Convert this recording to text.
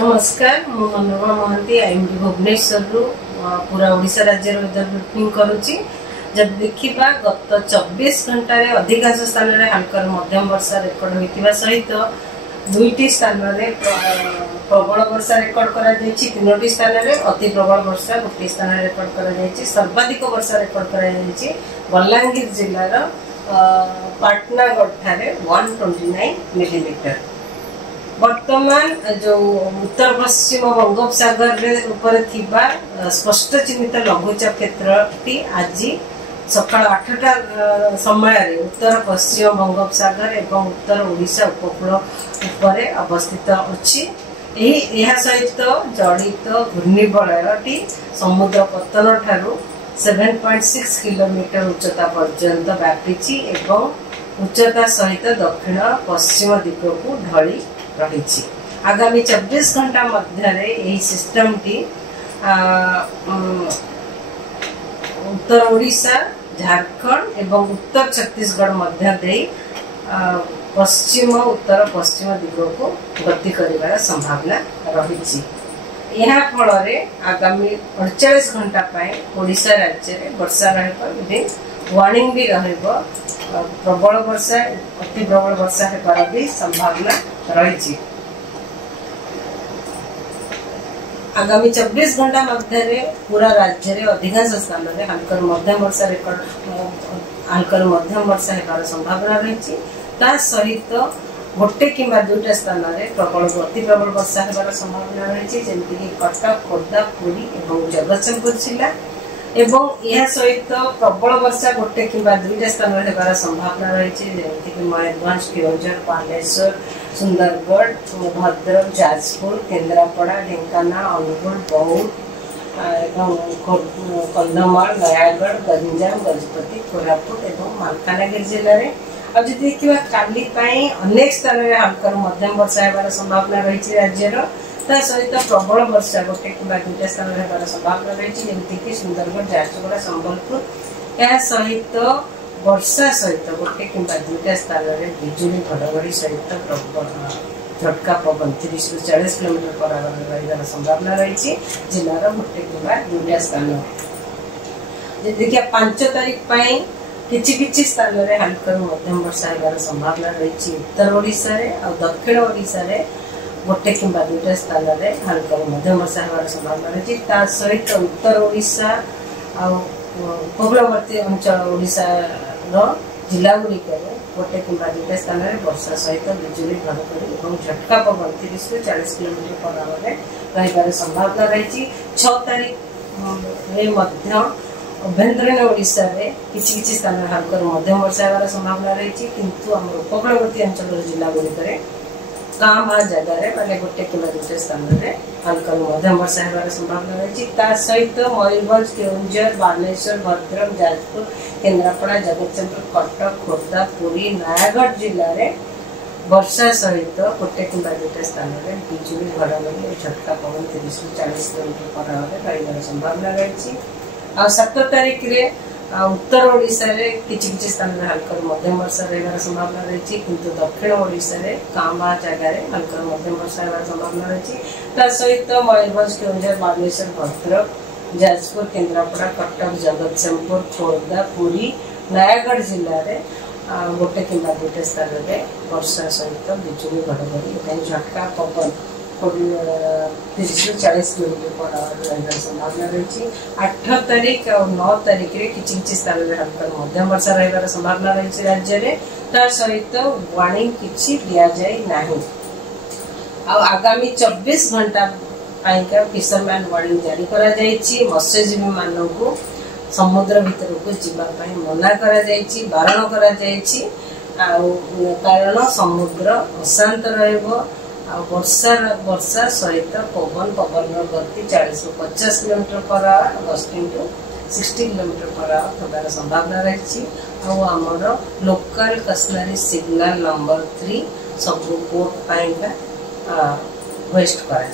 नमस्कार मु मनोरमा महांती आईएमडी भुवनेश्वर पूरा ओडिशा राज्य वेदर रिपोर्टिंग करुच्ची। जब देखा गत 24 घंटा अधिकांश स्थान में हल्का मध्यम वर्षा रेकर्ड होता सहित दुईटी स्थान में प्रबल वर्षा रेकर्ड कर तीनो स्थान में अति प्रबल वर्षा गोटे स्थान रेकर्ड कर सर्वाधिक वर्षा रेकर्ड कर बलांगीर जिलार पाटनागढ़ ठारे 129 मिलीमीटर। वर्तमान जो उत्तर पश्चिम बंगोपसागर ऊपर थिबा स्पष्ट चिन्हित लघुचाप क्षेत्रटी आज सकाल 8टा समय उत्तर पश्चिम बंगोपसागर एवं उत्तर ओडिशा उपकूल उपरे अवस्थित अछि। यह सहित जड़ित घूर्णिबलयटी समुद्र पतन ठारू 7.6 किलोमीटर उच्चता पर्यंत व्यापी एवं उच्चता सहित दक्षिण पश्चिम दिग को ढली रही। आगामी 24 घंटा मध्य सिस्टम टी उत्तर ओडिशा झारखंड एवं उत्तर छत्तीसगढ़ मध्य दे पश्चिम उत्तर पश्चिम दिग को गति करिवार संभावना रही। यह फल आगामी 48 घंटा ओडिशा राज्य में वर्षा वार्निंग भी प्रबल वर्षा अति प्रबल वर्षा होबार भी संभावना रही। आगामी 24 घंटा मध्य पूरा राज्य में अधिकांश स्थान में हल्का मध्यम वर्षा हल्का मध्यम वर्षा होबार संभावना रही। सहित गोटे किंबा दुईटा स्थान में प्रबल अति प्रबल वर्षा होबार संभावना रही, जमीक कटक खोर्धा पुरी और जगतसिंहपुर जिला एवं यह सहित प्रबल वर्षा गोटे किंबा दुईटा स्थान में होबार संभावना रही, जमीक मयूरभंज केवंझर बालेश्वर सुंदरगढ़ भद्रक जाजपुर केन्द्रापड़ा ढेंकानाल अनुगुल बौद्ध कंधमाल नयागढ़ गंजाम गजपति कोरापुट और मालकानगिरी जिले में। अब जो देखा काली अनेक स्थान में हल्का मध्यम वर्षा होबार संभावना रही राज्यर सहित प्रबल वर्षा गोटे कि दुईटा स्थान में होबार संभावना रही, जमीक सुंदरगढ़ झारसुगुड़ा संबलपुर। यह सहित वर्षा सहित गोटे कि दुईटा स्थान में बिजुली घड़घड़ी सहित झटका पवन 30 ରୁ 40 किलोमीटर पर रही संभावना रही जिलार गोटे कि दुईटा स्थान। देखिए 5 तारीख किछि स्थान में हल्का मध्यम वर्षा होबार संभावना रही उत्तर ओडिशा और दक्षिण ओडिशा गोटे कि दुईटा स्थान में हल्का मध्यम वर्षा होबार संभावना रही। सहित उत्तर ओडिशा और उपकूलवर्ती अंचल ओडिशा जिला गुड़िक गोटे कि दुईटा स्थान में वर्षा सहित बिजुली घड़घड़ी और झटका पवन 30 ରୁ 40 किलोमीटर पर रही संभावना रही। 6 तारीख अभ्यंतरीण ओडिशा में किसी स्थान में हल्का मध्यम वर्षा होबार संभावना रही, किंतु आम उपकूलवर्ती अंचल जिला गुड़िक कहाँ जगह माने गोटे कि दुईटा स्थान में हल्का मध्यम वर्षा होबार संभावना रही। सहित मयूरभंज केवंझर बालेश्वर भद्रक जाजपुर केन्द्रापड़ा जगतसिंहपुर कटक खोर्धा पुरी नयागढ़ जिले में वर्षा सहित गोटे कि दुईटा स्थान में बिजुली घड़घड़ी और झटका पवन 30 ରୁ 40 किलोमीटर पर रही संभावना रही। 7 तारीख उत्तर ओडिशा किसी स्थान में हल्का मध्यम वर्षा रही संभावना रही, किंतु दक्षिण ओडिशा कहाँ जगह हल्का मध्यम वर्षा होबार संभावना रही। सहित मयूरभंज केवंझर बालेश्वर भद्रक जाजपुर केन्द्रापड़ा कटक जगतसिंहपुर खोर्धा पुरी नयागढ़ जिले में गोटे कि दुईटा स्थान में वर्षा सहित बिजुली घड़घड़ी झटका पवन 30 ରୁ 40 किलोमीटर पर रही संभावना रही। 8 तारीख और 9 तारीख किसी स्थान में हल्का मध्यम वर्षा रही संभावना रही राज्य में सहित वार्निंग किसी दि जाए। आगामी 24 घंटा फिशरमैन वार्निंग जारी करा मत्स्यजीवी मान को समुद्र भीतर को जीवाई मना बारण कारण समुद्र अशांत रहा। वर्षा सहित पवन गति 40 ରୁ 50 किलोमीटर पर गस्टिंग टू 60 किलोमीटर पर होबार संभावना रही। आमर लोकल कस्टमरी सिग्नल नंबर 3 सब पोर्ट वेस्ट कर।